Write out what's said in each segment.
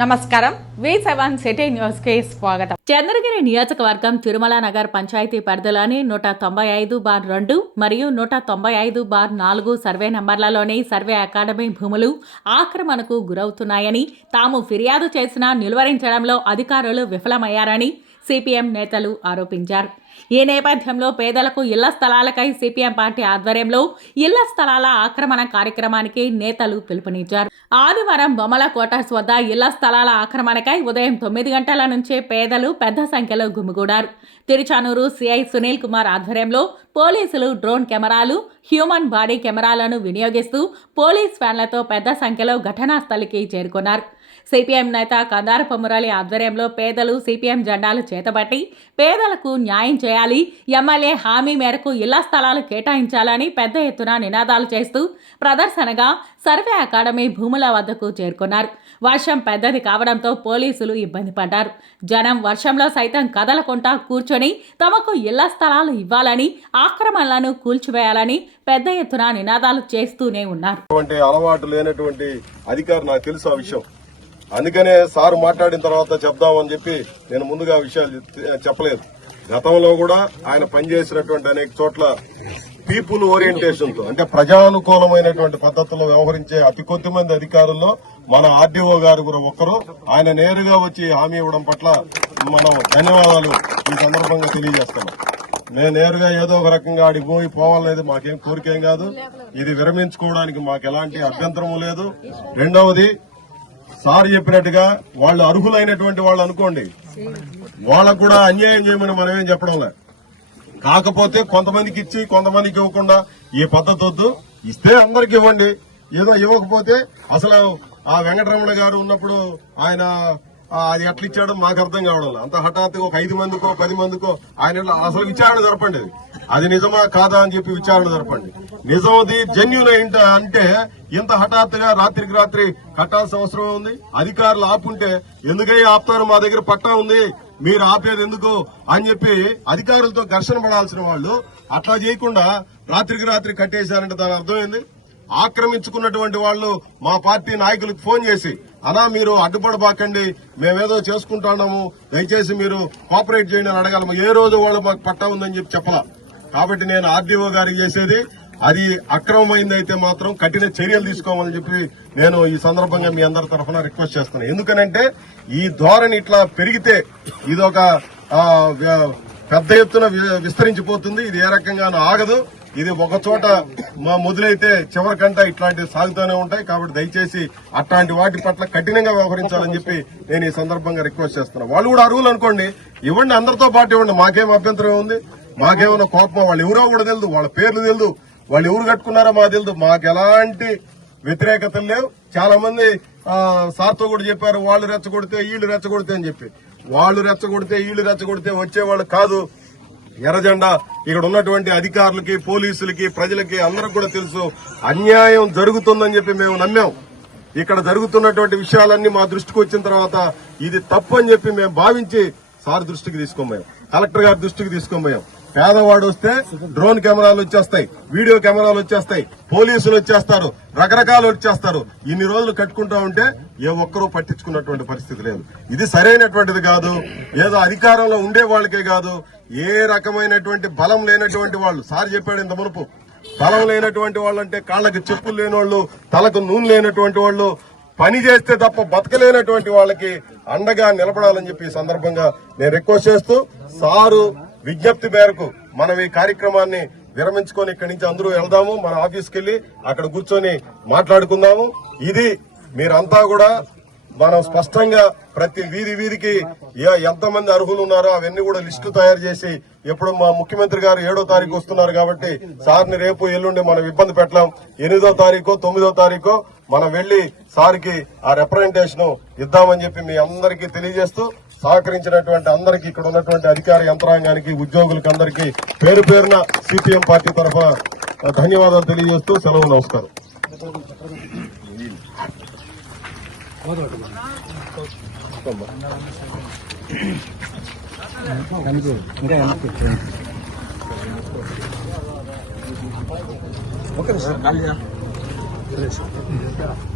నమస్కారం. వి seven city న్యూస్కి స్వాగతం. చంద్రగిరి నియోజకవర్గం తిరుమల నగర్ పంచాయతీ పరిధిలోని నూట తొంభై ఐదు బార్ రెండు మరియు నూట తొంభై ఐదు బార్ నాలుగు సర్వే నంబర్లలోని సర్వే అకాడమీ భూములు ఆక్రమణకు గురవుతున్నాయని తాము ఫిర్యాదు చేసినా నిలువరించడంలో అధికారులు విఫలమయ్యారని సిపిఎం నేతలు ఆరోపించారు. ఈ నేపథ్యంలో పేదలకు ఇళ్ళ స్థలాలకై సిపిఎం పార్టీ ఆధ్వర్యంలో ఇళ్ళ స్థలాల ఆక్రమణ కార్యక్రమానికి నేతలు పిలుపునిచ్చారు. ఆదివారం బొమ్మల క్వార్టర్స్ వద్ద ఇళ్ళ స్థలాల ఆక్రమణకై ఉదయం తొమ్మిది గంటల నుంచే పేదలు పెద్ద సంఖ్యలో గుమిగూడారు. తిరుచానూరు సిఐ సునీల్ కుమార్ ఆధ్వర్యంలో పోలీసులు డ్రోన్ కెమెరాలు హ్యూమన్ బాడీ కెమెరాలను వినియోగిస్తూ పోలీస్ ఫ్యాన్లతో పెద్ద సంఖ్యలో ఘటనా స్థలికి చేరుకున్నారు. సిపిఎం నేత కందారపు మురళి ఆధ్వర్యంలో పేదలు సిపిఎం జెండాలు చేతబట్టి పేదలకు న్యాయం చేయాలి ఎమ్మెల్యే హామీ మేరకు ఇళ్ళ స్థలాలు కేటాయించాలని పెద్ద ఎత్తున నినాదాలు చేస్తూ ప్రదర్శనగా సర్వే అకాడమీ భూముల వద్దకు చేరుకున్నారు. వర్షం పెద్దది కావడంతో పోలీసులు ఇబ్బంది పడ్డారు. జనం వర్షంలో సైతం కదలకుండా కూర్చొని తమకు ఇళ్ళ స్థలాలు ఇవ్వాలని ఆక్రమణలను కూల్చివేయాలని పెద్ద ఎత్తున నినాదాలు చేస్తూనే ఉన్నారు. అలవాటు లేనటువంటి అధికారి నాకు తెలుసు ఆ విషయం. అందుకనే సార్ మాట్లాడిన తర్వాత చెప్దామని చెప్పి నేను ముందుగా విషయాలు చెప్పలేదు. గతంలో కూడా ఆయన పనిచేసినటువంటి అనేక చోట్ల పీపుల్ ఓరియంటేషన్తో అంటే ప్రజానుకూలమైనటువంటి పద్ధతిలో వ్యవహరించే అతి కొద్ది మంది అధికారుల్లో మన ఆర్డీఓ గారు కూడా ఒకరు ఆయన నేరుగా వచ్చి హామీ ఇవ్వడం పట్ల మనం ధన్యవాదాలు ఈ సందర్భంగా తెలియజేస్తున్నాం. నేను నేరుగా ఏదో ఒక రకంగా ఆడికి పోయి పోవాలనేది మాకేం కోరికేం కాదు. ఇది విరమించుకోవడానికి మాకు ఎలాంటి అభ్యంతరం లేదు. రెండవది సార్ చెప్పినట్టుగా వాళ్ళు అర్హులైనటువంటి వాళ్ళు అనుకోండి. వాళ్ళకు కూడా అన్యాయం చేయమని మనమేం చెప్పడంలే కాకపోతే కొంతమందికి ఇచ్చి కొంతమందికి ఇవ్వకుండా ఈ పద్ధతి వద్దు. ఇస్తే అందరికి ఇవ్వండి. ఏదో ఇవ్వకపోతే అసలు ఆ వెంకటరమణ గారు ఉన్నప్పుడు ఆయన అది ఎట్లా ఇచ్చాడో మాకు అర్థం కావడం అంత హఠాత్తుగా ఒక ఐదు మందికో పది మందికో ఆయన అసలు విచారణ జరపండి అది. అది నిజమా కాదా అని చెప్పి విచారణ జరపండి. నిజమది జెన్యున్ ఏంట అంటే ఇంత హఠాత్తుగా రాత్రికి రాత్రి కట్టాల్సిన అవసరం ఉంది? అధికారులు ఆపుంటే ఎందుకై ఆపుతారు? మా దగ్గర పట్టా ఉంది. మీరు ఆపేది ఎందుకు? అని చెప్పి అధికారులతో ఘర్షణ పడాల్సిన వాళ్ళు అట్లా చేయకుండా రాత్రికి రాత్రి కట్టేశారంటే దాని అర్థమైంది ఆక్రమించుకున్నటువంటి వాళ్ళు మా పార్టీ నాయకులకు ఫోన్ చేసి అనా మీరు అడ్డుపడబాకండి మేమేదో చేసుకుంటున్నాము. దయచేసి మీరు కోఆపరేట్ చేయండి అని అడగలము ఏ రోజు వాళ్ళు మాకు పట్టా ఉందని చెప్పి చెప్పలా. కాబట్టి నేను ఆర్డీఓ గారికి చేసేది అది అక్రమమైందైతే మాత్రం కఠిన చర్యలు తీసుకోమని చెప్పి నేను ఈ సందర్భంగా మీ అందరి తరఫున రిక్వెస్ట్ చేస్తున్నాను ఎందుకనంటే ఈ ధోరణి ఇట్లా పెరిగితే ఇదొక వ్య- పెద్ద ఎత్తున వి- విస్తరించిపోతుంది. ఇది ఏ రకంగానూ ఆగదు. ఇది ఒక చోట మా మొదలైతే చివరికంట ఇట్లాంటివి సాగుతూనే ఉంటాయి. కాబట్టి దయచేసి అట్లాంటి వాటి పట్ల కఠినంగా వ్యవహరించాలని చెప్పి నేను ఈ సందర్భంగా రిక్వెస్ట్ చేస్తున్నాను. వాళ్ళు కూడా అరువులు అనుకోండి. ఇవ్వండి అందరితో పాటు ఇవ్వండి. మాకేం అభ్యంతరం ఉంది? మాకేమైనా కోపం వాళ్ళు ఎవరో కూడా తెలియదు వాళ్ళ పేర్లు తెలియదు వాళ్ళు ఎవరు కట్టుకున్నారో మాకు తెలియదు మాకు ఎలాంటి వ్యతిరేకతలు లేవు. చాలా మంది సార్తో కూడా చెప్పారు వాళ్ళు రెచ్చగొడితే వీళ్ళు రెచ్చగొడితే అని చెప్పి. వాళ్ళు రెచ్చగొడితే వీళ్ళు రెచ్చగొడితే వచ్చేవాళ్ళు కాదు. ఎర్రజెండా ఇక్కడ ఉన్నటువంటి అధికారులకి పోలీసులకి ప్రజలకి అందరికి కూడా తెలుసు అన్యాయం జరుగుతుందని చెప్పి మేము నమ్మాం. ఇక్కడ జరుగుతున్నటువంటి విషయాలన్నీ మా దృష్టికి వచ్చిన తర్వాత ఇది తప్పు అని చెప్పి మేము భావించి సార్ దృష్టికి తీసుకోబోయాం కలెక్టర్ గారి దృష్టికి తీసుకోబోయాం పేదవాడు వస్తే డ్రోన్ కెమెరాలు వచ్చేస్తాయి వీడియో కెమెరాలు వచ్చేస్తాయి పోలీసులు వచ్చేస్తారు రకరకాలు వచ్చేస్తారు. ఇన్ని రోజులు కట్టుకుంటా ఉంటే ఏ ఒక్కరూ పట్టించుకున్నటువంటి పరిస్థితి లేదు. ఇది సరైనటువంటిది కాదు. ఏదో అధికారంలో ఉండే వాళ్ళకే కాదు. ఏ రకమైనటువంటి బలం లేనటువంటి వాళ్ళు సార్ చెప్పాడు ఇంత మునుపు బలం లేనటువంటి వాళ్ళు అంటే కాళ్ళకి చెప్పులు లేని వాళ్ళు తలకు నూనె లేనటువంటి వాళ్ళు పని చేస్తే తప్ప బతకలేనటువంటి వాళ్ళకి అండగా నిలబడాలని చెప్పి ఈ సందర్భంగా నేను రిక్వెస్ట్ చేస్తూ సారు విజ్ఞప్తి మేరకు మనం ఈ కార్యక్రమాన్ని విరమించుకొని ఇక్కడి నుంచి అందరూ వెళ్దాము మన ఆఫీస్కి వెళ్ళి అక్కడ కూర్చొని మాట్లాడుకుందాము. ఇది మీరంతా కూడా మనం స్పష్టంగా ప్రతి వీధి వీధికి ఏ- ఎంతమంది అర్హులు ఉన్నారో అవన్నీ కూడా లిస్టు తయారు చేసి ఎప్పుడు మా ముఖ్యమంత్రి గారు ఏడో తారీఖు వస్తున్నారు కాబట్టి సార్ని రేపు ఎల్లుండి మనం ఇబ్బంది పెట్టలేం. ఎనిమిదో తారీఖు తొమ్మిదో తారీఖు మనం వెళ్ళి సార్కి ఆ రిప్రజెంటేషన్ ఇద్దామని చెప్పి మీ అందరికీ తెలియజేస్తూ సహకరించినటువంటి అందరికీ ఇక్కడ ఉన్నటువంటి అధికార యంత్రాంగానికి ఉద్యోగులకి అందరికీ పేరు పేరున సిపిఎం పార్టీ తరఫున ధన్యవాదాలు తెలియజేస్తూ సెలవు నమస్కారం. ఒక వెనక్కి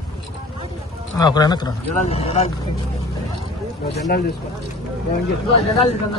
ఒకరైనా జెండాలు తీసుకో జెండాలు తీసుకో